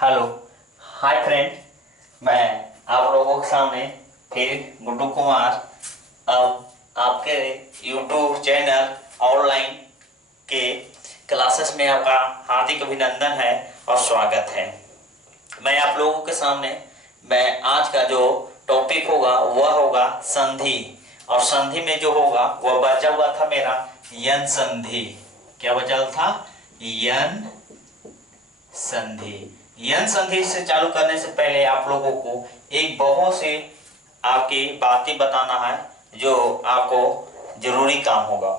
Hello. Hi friend, मैं आप लोगों के सामने फिर गुड्डू कुमार अब आपके यूट्यूब चैनल ऑनलाइन के क्लासेस में आपका हार्दिक अभिनंदन है और स्वागत है। मैं आप लोगों के सामने मैं आज का जो टॉपिक होगा वह होगा संधि। और संधि में जो होगा वह बचा हुआ था मेरा यन संधि। क्या बचा था? यन संधि। यन संधि से चालू करने से पहले आप लोगों को एक बहुत से आपकी बातें बताना है जो आपको जरूरी काम होगा।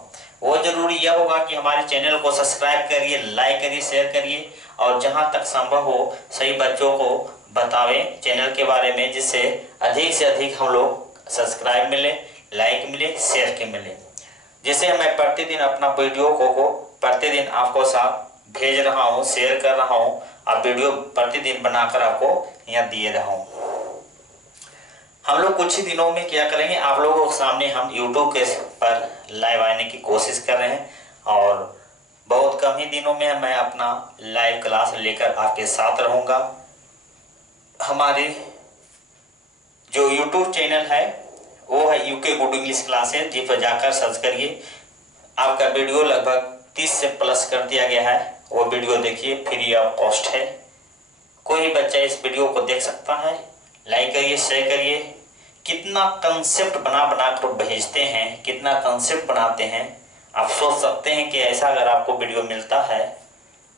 वो जरूरी यह होगा कि हमारे चैनल को सब्सक्राइब करिए, लाइक करिए, शेयर करिए और जहां तक संभव हो सही बच्चों को बतावें चैनल के बारे में, जिससे अधिक से अधिक हम लोग सब्सक्राइब मिले, लाइक मिले, शेयर के मिले, जिससे मैं प्रतिदिन अपना वीडियो को प्रतिदिन आपको साथ भेज रहा हूँ, शेयर कर रहा हूँ और वीडियो प्रतिदिन बनाकर आपको यहाँ दिए रहा हूँ। हम लोग कुछ ही दिनों में क्या करेंगे, आप लोगों के सामने हम YouTube के पर लाइव आने की कोशिश कर रहे हैं और बहुत कम ही दिनों में मैं अपना लाइव क्लास लेकर आपके साथ रहूँगा। हमारे जो YouTube चैनल है वो है यूके गुड इंग्लिश क्लासेस, जी पर जाकर सर्च करिए। आपका वीडियो लगभग 30 से प्लस कर दिया गया है, वो वीडियो देखिए, फ्री ऑफ कॉस्ट है। कोई बच्चा इस वीडियो को देख सकता है। लाइक करिए, शेयर करिए। कितना कंसेप्ट बना बना कर भेजते हैं, कितना कंसेप्ट बनाते हैं। आप सोच सकते हैं कि ऐसा अगर आपको वीडियो मिलता है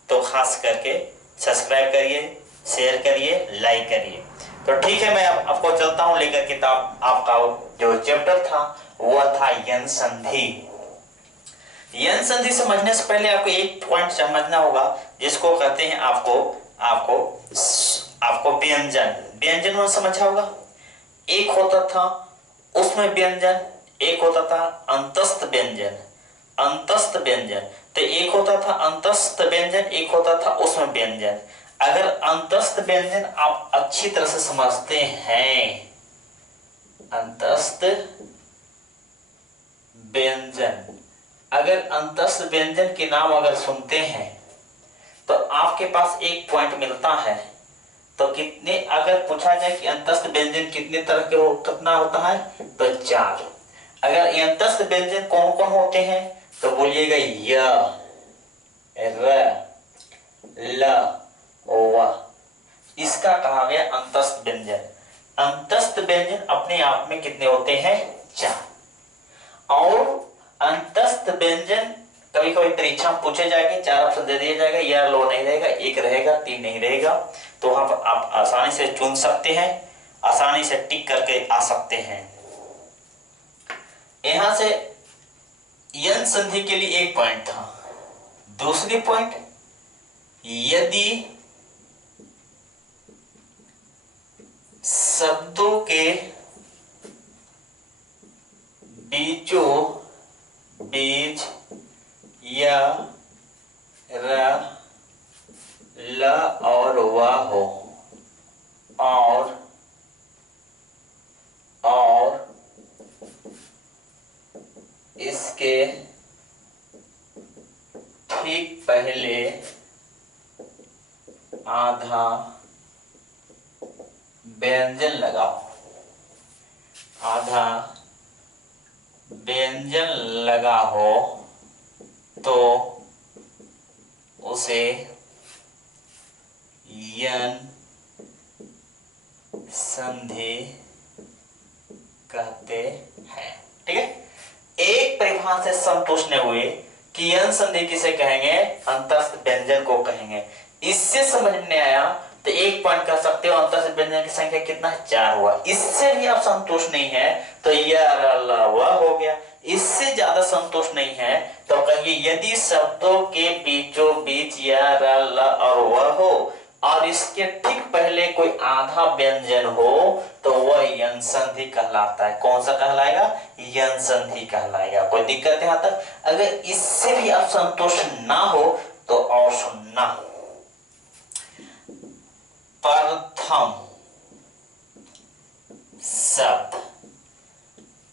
तो खास करके सब्सक्राइब करिए, शेयर करिए, लाइक करिए। तो ठीक है, मैं आपको चलता हूँ लेकर किताब। आपका जो चैप्टर था वह था यन संधि। यन संधि समझने से पहले आपको एक पॉइंट समझना होगा जिसको कहते हैं आपको आपको आपको व्यंजन। व्यंजन में समझा होगा, एक होता था उसमें व्यंजन, एक होता था अंतस्थ व्यंजन। अंतस्थ व्यंजन तो एक होता था अंतस्थ व्यंजन, एक होता था उसमें व्यंजन। अगर अंतस्थ व्यंजन आप अच्छी तरह से समझते हैं, अंतस्थ व्यंजन, अगर अंतस्थ व्यंजन के नाम अगर सुनते हैं तो आपके पास एक पॉइंट मिलता है। तो कितने, अगर पूछा जाए कि अंतस्थ व्यंजन कितने तरह के कितना होता है तो 4। अगर अंतस्थ व्यंजन कौन कौन होते हैं तो बोलिएगा य, र, ल, व। इसका कहा गया अंतस्थ व्यंजन। अंतस्थ व्यंजन अपने आप में कितने होते हैं? 4। और अंतस्थ व्यंजन कभी कभी परीक्षा में पूछे जाएंगे, 4 ऑप्शन दे दिया जाएगा, या लो नहीं रहेगा, 1 रहेगा, 3 नहीं रहेगा। तो वहां पर आप आसानी से चुन सकते हैं, आसानी से टिक करके आ सकते हैं। यहां से यन संधि के लिए एक पॉइंट था। दूसरी पॉइंट, यदि शब्दों के बीचों बीच या र, ल और व हो और इसके ठीक पहले आधा व्यंजन लगाओ, आधा व्यंजन लगा हो तो उसे यन संधि कहते हैं। ठीक है, एक परिभाषा से संतुष्ट नहीं हुए कि यन संधि किसे कहेंगे? अंतस्थ व्यंजन को कहेंगे। इससे समझ में आया तो एक पॉइंट कह सकते हो, अंतस्थ व्यंजन की संख्या कितना है? 4 हुआ। इससे भी आप संतुष्ट नहीं है तो यह हो गया। इससे ज्यादा संतुष्ट नहीं है तो कहिए यदि शब्दों के बीचों बीच या र, ल और व हो और इसके ठीक पहले कोई आधा व्यंजन हो तो वह यन संधि कहलाता है। कौन सा कहलाएगा? यन संधि कहलाएगा। कोई दिक्कत है यहाँ तक? अगर इससे भी आप संतुष्ट ना हो तो और सुनना, प्रथम शब्द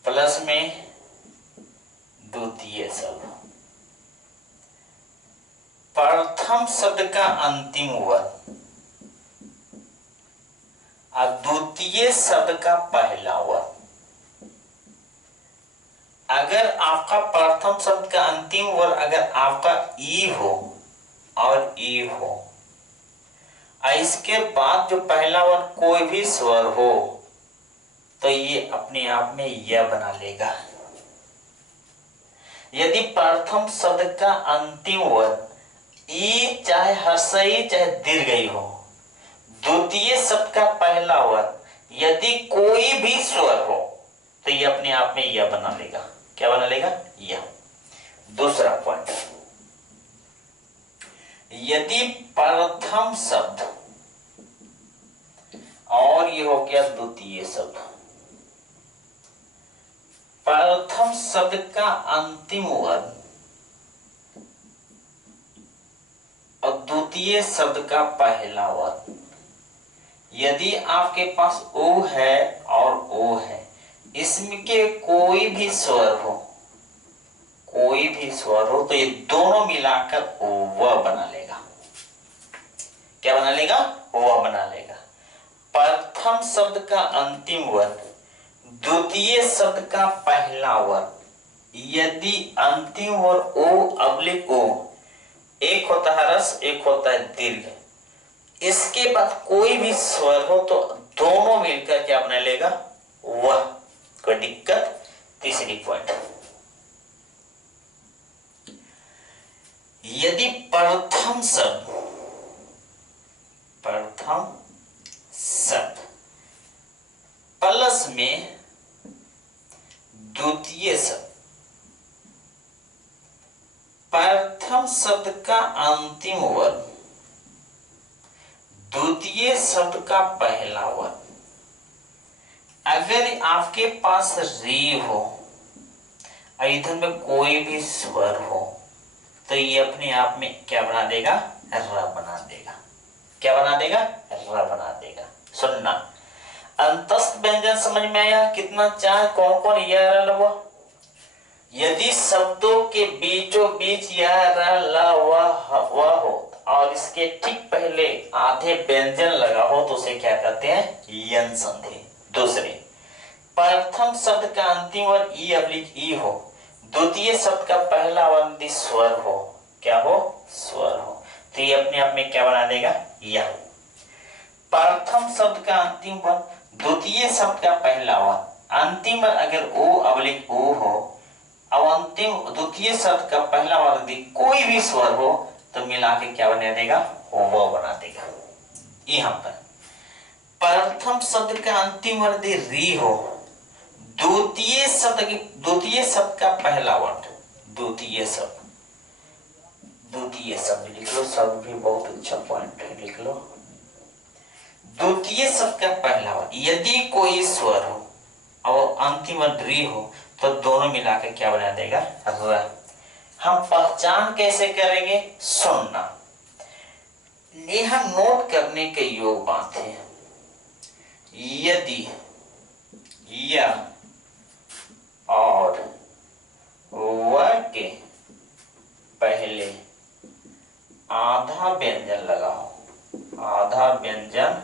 प्लस में द्वितीय शब्द, प्रथम शब्द का अंतिम वर्ण द्वितीय शब्द का पहला वर्ग। अगर आपका प्रथम शब्द का अंतिम वर्ग अगर आपका ई हो और ई हो, इसके बाद जो पहला वर्ग कोई भी स्वर हो, तो ये अपने आप में यह बना लेगा। यदि प्रथम शब्द का अंतिम वर्ग ई चाहे ह्रस्वई चाहे दीर्घई हो, द्वितीय शब्द का पहला वर्ग यदि कोई भी स्वर हो, तो ये अपने आप में यह बना लेगा। क्या बना लेगा? यह। दूसरा पॉइंट, यदि प्रथम शब्द और ये हो गया द्वितीय शब्द, प्रथम शब्द का अंतिम वर्ग और द्वितीय शब्द का पहला वर्ग, यदि आपके पास ओ है और ओ है, इसमें के कोई भी स्वर हो, कोई भी स्वर हो, तो ये दोनों मिलाकर वह बना लेगा। क्या बना लेगा? वह बना लेगा। प्रथम शब्द का अंतिम वर्ग, द्वितीय शब्द का पहला वर्ग, यदि अंतिम वर्ग ओ अब्लिक ओ, एक होता है ह्रस्व एक होता है दीर्घ, इसके बाद कोई भी स्वर हो तो दोनों मिलकर क्या बना लेगा? वह। कोई दिक्कत? तीसरी पॉइंट, यदि प्रथम शब्द प्लस में द्वितीय शब्द, प्रथम शब्द का अंतिम वर्ग, द्वितीय शब्द का पहला वर्ग, अगर आपके पास री हो और इधर में कोई भी स्वर हो, तो ये अपने आप में क्या बना देगा? र बना देगा। क्या बना देगा? र बना देगा। सुनना, अंतस्थ व्यंजन समझ में आया? कितना चाहे कौन कौन यह र ल व, यदि शब्दों के बीचों बीच यह र ल व हो और इसके ठीक पहले आधे व्यंजन लगा हो, तो उसे क्या कहते हैं? यन संधि। दूसरे, प्रथम शब्द का अंतिम वर्ग ई अब्लिक ई हो, द्वितीय शब्द का पहला वर्ग स्वर हो। क्या हो? स्वर हो। तो ये अपने आप में क्या बना देगा? या। प्रथम शब्द का अंतिम वर्ग, द्वितीय शब्द का पहला वर्ग, अंतिम वर्ग अगर ओ अब्लिक ओ हो, अब अंतिम द्वितीय शब्द का पहला वर्ग कोई भी स्वर हो, तो मिला के क्या बना देगा? वो बना देगा। यहां पर प्रथम शब्द का अंतिम वर्ग री हो, द्वितीय शब्द का पहला वर्ग, द्वितीय शब्द लिख लो, शब्द भी बहुत अच्छा पॉइंट है, लिख लो। द्वितीय शब्द का पहला वर्ग यदि कोई स्वर हो और अंतिम वर्ग री हो, तो दोनों मिलाकर क्या बना देगा? र। हम पहचान कैसे करेंगे? सुनना, यह नोट करने के योग बात है। यदि यह और वह के पहले आधा व्यंजन लगा हो, आधा व्यंजन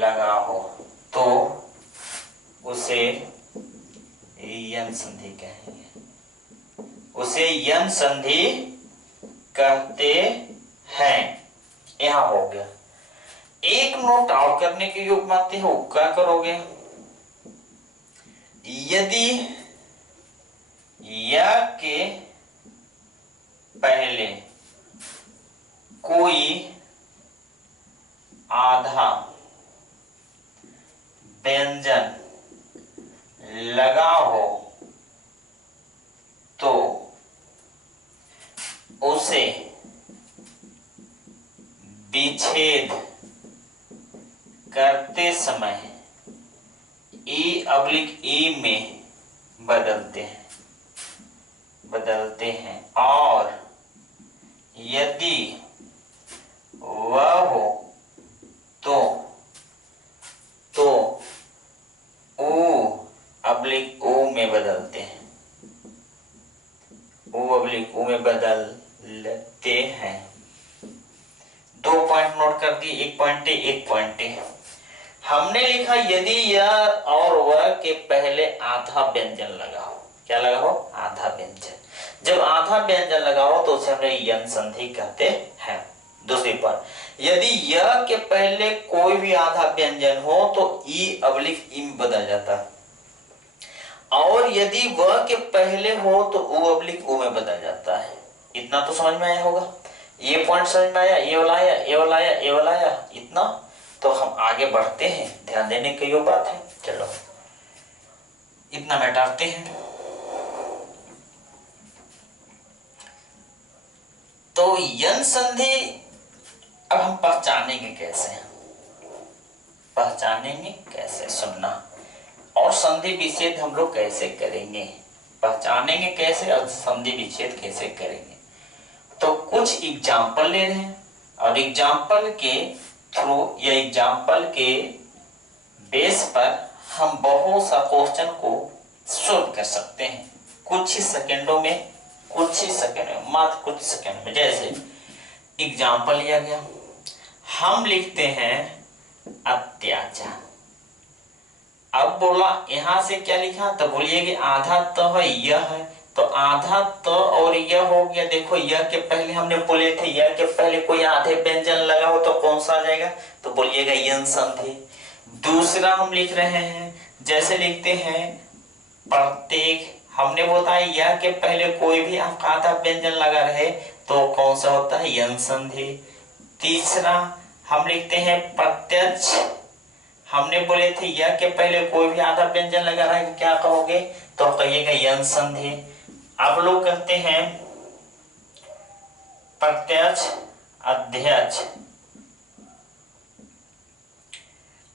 लगा हो, तो उसे यन संधि कहेंगे, उसे यन संधि कहते हैं। यहां हो गया। एक नोट आउट करने के योग मानते हो, क्या करोगे? यदि या के पहले कोई आधा व्यंजन लगा हो, तो उसे विच्छेद करते समय ई अब्लिक ई में बदलते हैं और यदि वह हो तो ओ अब्लिक ओ में बदलते हैं, ओ अब्लिक ओ में बदलते हैं। 2 पॉइंट नोट कर दिए, एक पॉइंट है। हमने लिखा यदि यह और वह के पहले आधा व्यंजन लगा हो। क्या लगा हो? आधा व्यंजन। जब आधा व्यंजन लगा हो तो उसे हम यन संधि कहते हैं। दूसरी पर यदि यह के पहले कोई भी आधा व्यंजन हो तो ई अवलिक ई में बदल जाता है, और यदि वह के पहले हो तो उ अवलिक उ में बदल जाता है। इतना तो समझ में आया होगा। ये पॉइंट समझ में आया, ये वाला आया, ये वाला आया, ये वाला आया, इतना। तो हम आगे बढ़ते हैं, ध्यान देने की यो बात है। चलो इतना मिटाते हैं। तो यन संधि अब हम पहचानेंगे कैसे? पहचानेंगे कैसे? सुनना। और संधि विच्छेद हम लोग कैसे करेंगे? पहचानेंगे कैसे और संधि विच्छेद कैसे करेंगे? तो कुछ एग्जाम्पल ले रहे हैं और एग्जाम्पल के थ्रू या एग्जाम्पल के बेस पर हम बहुत सा क्वेश्चन को सोल्व कर सकते हैं कुछ ही सेकंडों में, मात्र कुछ सेकंड में। जैसे एग्जाम्पल लिया गया, हम लिखते हैं अत्याचार। अब बोला यहां से क्या लिखा, तो बोलिए कि आधा तो है यह है, तो आधा तो और यह हो गया। देखो यह के पहले हमने बोले थे यह के पहले कोई आधे व्यंजन लगा हो तो कौन सा आ जाएगा, तो बोलिएगा यन संधि। दूसरा हम लिख रहे हैं, जैसे लिखते हैं प्रत्येक, हमने बताया यह के पहले कोई भी आधा व्यंजन लगा रहे तो कौन सा होता है, यन संधि। तीसरा हम लिखते हैं प्रत्यक्ष, हमने बोले थे यह के पहले कोई भी आधा व्यंजन लगा रहा है, क्या कहोगे, तो कहिएगा यन संधि। आप लोग कहते हैं प्रत्यक्ष, अध्यक्ष,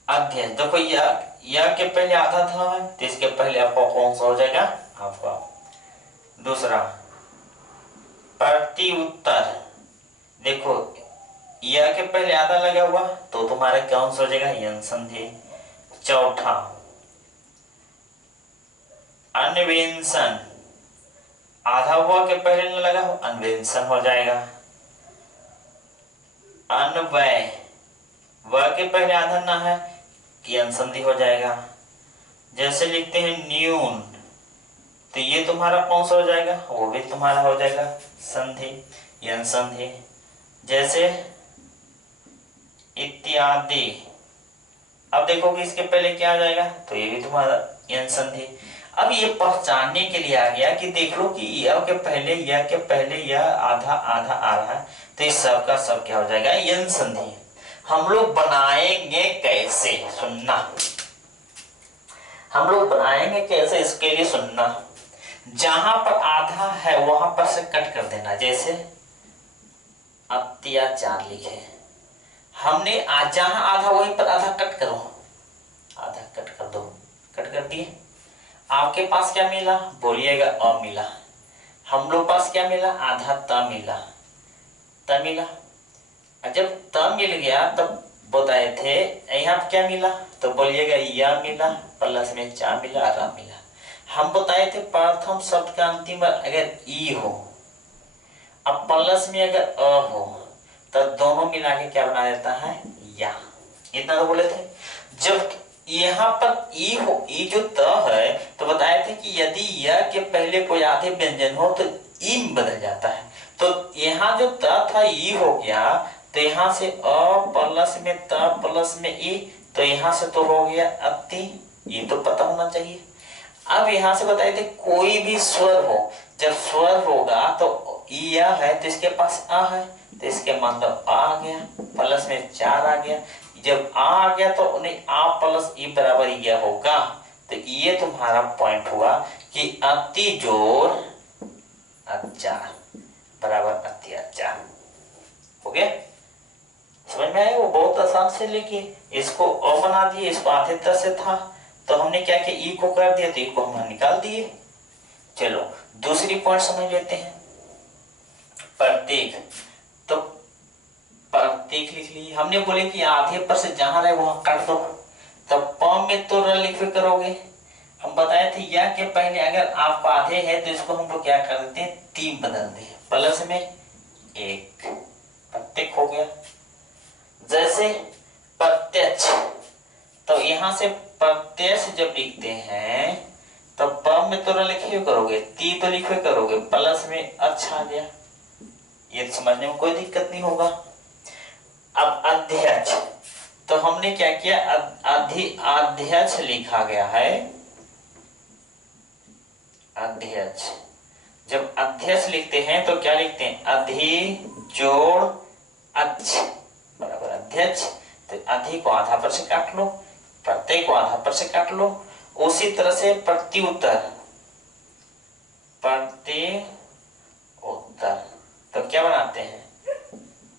अध्यक्ष। देखो यह के पहले आधा था तो इसके पहले आपका कौन सा हो जाएगा, आपका दूसरा प्रति उत्तर। देखो यह के पहले आधा लगा हुआ तो तुम्हारा कौन सा हो जाएगा, यन संधि। चौथा अन्वेषण, आधा हुआ के पहले न लगा हो, अन्वेषण हो जाएगा। अन्वय, वह के पहले आधा ना है, यन संधि हो जाएगा। जैसे लिखते हैं न्यून, तो ये तुम्हारा कौन सा हो जाएगा, वो भी तुम्हारा हो जाएगा संधि, यन संधि। जैसे इत्यादि, अब देखो कि इसके पहले क्या आ जाएगा, तो ये भी तुम्हारा यन संधि। अब ये पहचानने के लिए आ गया कि देख लो कि यह के पहले यह आधा आधा आ रहा है, तो इस सब का सब क्या हो जाएगा, यन संधि। हम लोग बनाएंगे कैसे, सुनना। हम लोग बनाएंगे कैसे, इसके लिए सुनना। जहां पर आधा है वहां पर से कट कर देना। जैसे अत्याचार लिखे, हमने जहां आधा वहीं पर आधा कट करो, आधा कट कर दो, कट कर दिए। आपके पास क्या मिला, बोलिएगा अ मिला। हम लोग पास क्या मिला, आधा त मिला, त मिला। जब त मिल गया तब बताए थे यहाँ क्या मिला, तो बोलिएगा या मिला, प्लस में चा मिला, रा मिला। हम बताए थे प्रथम शब्द का अंतिम अगर ई हो, अब प्लस में अगर अ हो, तो दोनों मिला के क्या बना देता है, या। इतना तो बोले थे। जब यहाँ पर ई हो, ई जो त है, तो बताए थे कि यदि यह के पहले कोई आधे व्यंजन हो तो ई में बदल जाता है। तो यहाँ जो त था ई हो गया, तो यहाँ से अ प्लस में त प्लस में ई, तो यहाँ से तो हो गया अति, ये तो पता होना चाहिए। अब यहाँ से बताए थे कोई भी स्वर हो, जब स्वर होगा तो या है तो इसके पास आ है, तो इसके मतलब आ गया, प्लस में चार आ गया। जब आ गया तो उन्हें आ प्लस ई बराबर यह होगा, तो ये तुम्हारा पॉइंट हुआ कि अति जोर अत्याचार बराबर अत्याचार हो गया। समझ में आया, वो बहुत आसान से लेके इसको अ बना दिए, इसको आधे त से था तो हमने क्या किया, ई को कर दिया, तो ई को हम निकाल दिए। चलो दूसरी पॉइंट समझ लेते हैं, प्रत्येक। तो प्रत्येक लिख ली, हमने बोले कि आधे पर से जहां रहे वहां काट दो, तब प में तो र लिख करोगे। हम बताए थे या के पहले अगर आप आधे है तो इसको हम लोग क्या कर देते हैं, तीन बदल दे, प्लस में एक, प्रत्येक हो गया। जैसे प्रत्यक्ष, तो यहाँ से प्रत्यय से जब लिखते हैं तो प में तो लिखे करोगे, ती तो लिखे करोगे, प्लस में अच्छा आ गया, ये समझने में कोई दिक्कत नहीं होगा। अब अध्यक्ष, तो हमने क्या किया, अध्यक्ष लिखा गया है, अध्यक्ष। जब अध्यक्ष लिखते हैं तो क्या लिखते हैं, अधि जोड़ अच्छ बराबर अध्यक्ष। तो अधि को आधा पर से काट लो, प्रत्यय को आधा पर से काट लो। उसी तरह से प्रत्युत्तर, प्रत्युत्तर तो क्या बनाते हैं,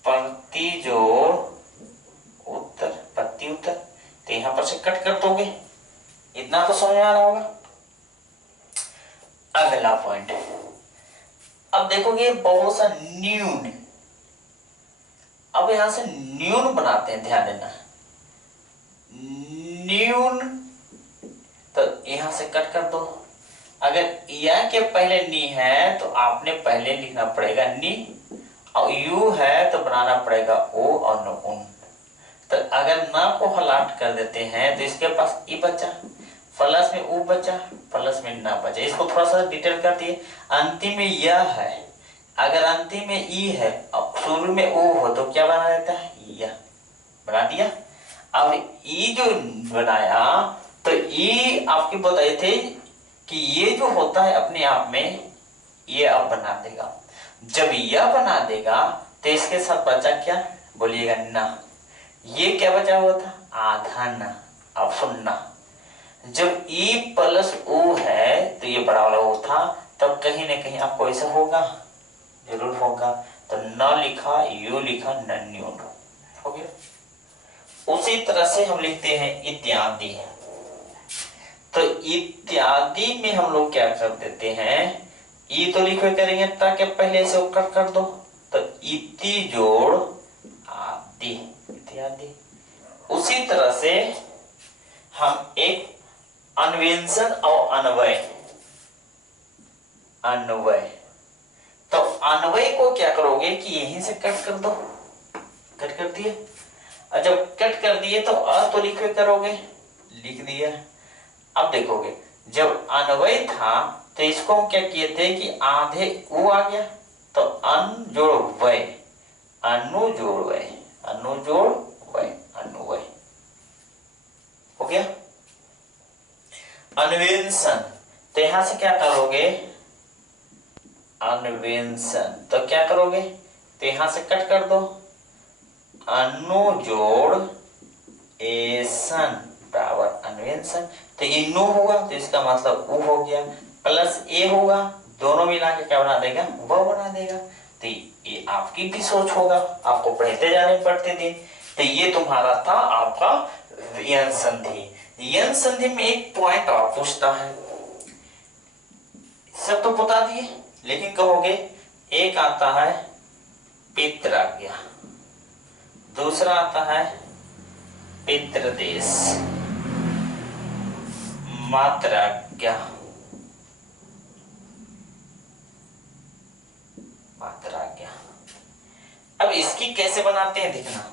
प्रति जोड़ उत्तर, प्रत्युत्तर। तो यहां पर से कट कर दोगे, इतना तो समझ में आ रहा होगा। अगला पॉइंट, अब देखोगे बहुत सा न्यून, अब यहां से न्यून बनाते हैं, ध्यान देना, न्यून। तो यहां से कट कर दो। अगर या के पहले नी है तो आपने पहले लिखना पड़ेगा नी, और यू है तो बनाना पड़ेगा ओ और नो उन। तो अगर ना को हलाट कर देते हैं तो इसके पास ई बचा, प्लस में ऊ बचा, प्लस में ना बचा। इसको थोड़ा सा डिटेल कर दिए। अंतिम में यह है, अगर अंतिम में ई है और शुरू में ओ हो तो क्या बना देता है, यह बना दिया। अब ई जो बनाया तो ई आपके बताए थे कि ये जो होता है अपने आप में ये अब बना देगा। जब यह बना देगा तो इसके साथ बचा क्या, बोलिएगा ना। ये क्या बचा हुआ था, आधा ना, अब सुनना। जब ई प्लस ओ है तो ये बड़ा वाला ओ था, तब कहीं ना कहीं आपको ऐसा होगा, जरूर होगा। तो न लिखा, यू लिखा, नन्यून हो गया। उसी तरह से हम लिखते हैं इत्यादि। तो इत्यादि में हम लोग क्या कर देते हैं, ई तो लिखे करेंगे ताकि पहले से कट कर दो। तो इति जोड़ आदि, इत्यादि। उसी तरह से हम एक अन्वेषण और अन्वय, अन्वय। तो अन्वय को क्या करोगे कि यहीं से कट कर दो, कट कर दिए। और जब कट कर दिए तो अ तो लिखे करोगे, लिख दिया। अब देखोगे जब अन्वय था तो इसको हम क्या किए थे कि आधे उ आ गया, तो अन जोड़ वय, अनु जोड़ वय, अनु जोड़ वय, अनुवय हो गया। अन्वेषण, तो यहां से क्या करोगे, अन्वेषण। तो क्या करोगे, तो यहां से कट कर दो, अनु जोड़ एसन बराबर अन्वेषण। तो ये नो होगा तो इसका मतलब उ हो गया, प्लस ए होगा, दोनों मिला के क्या बना देगा, वह बना देगा। तो ये आपकी भी सोच होगा, आपको पढ़ते जाने पड़ते दिन। तो ये तुम्हारा था आपका यन संधि। यन संधि में एक पॉइंट और पूछता है, सब तो बता दिए लेकिन कहोगे एक आता है पितृज्ञा, दूसरा आता है पितृदेश, मातृज्ञा, मातृज्ञा। अब इसकी कैसे बनाते हैं देखना,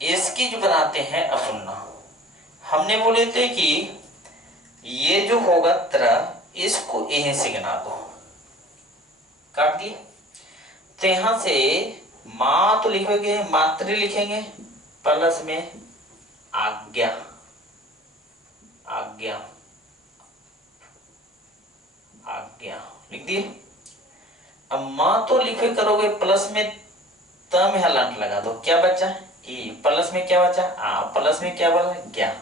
इसकी जो बनाते हैं अब सुनना। हमने बोले थे कि ये जो होगा त्र, इसको यहीं से गिना दो, काट दिए। तो यहां से मां तो लिखेंगे, मातृ लिखेंगे, प्लस में आज्ञा, आज्ञा, आज्ञा लिख दिए। अब मां तो लिखे करोगे, प्लस में त में हलांट लगा दो, क्या बचा ई, प्लस में क्या बचा आ, प्लस में क्या बचा क्या।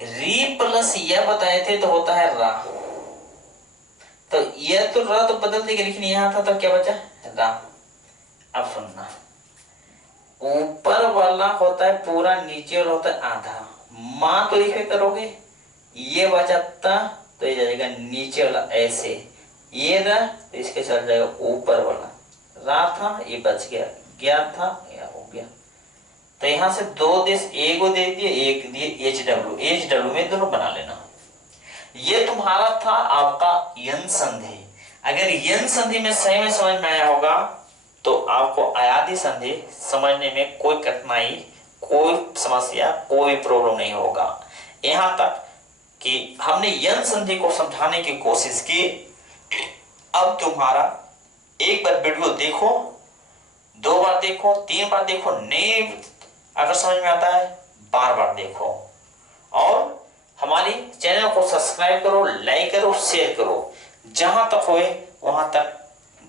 री प्लस यह बताए थे तो होता है रा, तो यह तो रा तो बदल देगा, लेकिन यहां था तो क्या बचा रा। अब सुनना, ऊपर वाला होता है पूरा, नीचे वाला होता है आधा। मां तो लिखे करोगे, ये बचा था तो ये जाएगा नीचे वाला ऐसे, ये रहा तो इसके चल जाएगा ऊपर वाला, रा था ये बच गया, गया था या हो गया। तो यहां से दो देश, एक दे दिए, एक दिए एच डब्ल्यू, एच डब्ल्यू में दोनों बना लेना। ये तुम्हारा था आपका यन संधि। अगर यन संधि में सही में समझ में आया होगा तो आपको अयादि संधि समझने में कोई कठिनाई कोई समस्या, कोई प्रॉब्लम नहीं होगा। यहाँ तक कि हमने यन संधि को समझाने की कोशिश की। अब तुम्हारा एक बार वीडियो देखो, 2 बार देखो, 3 बार देखो, नहीं अगर समझ में आता है बार बार देखो, और हमारी चैनल को सब्सक्राइब करो, लाइक करो, शेयर करो। जहां तक होए वहां तक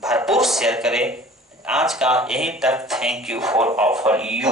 भरपूर शेयर करें। आज का यहीं तक। Thank you for offer you.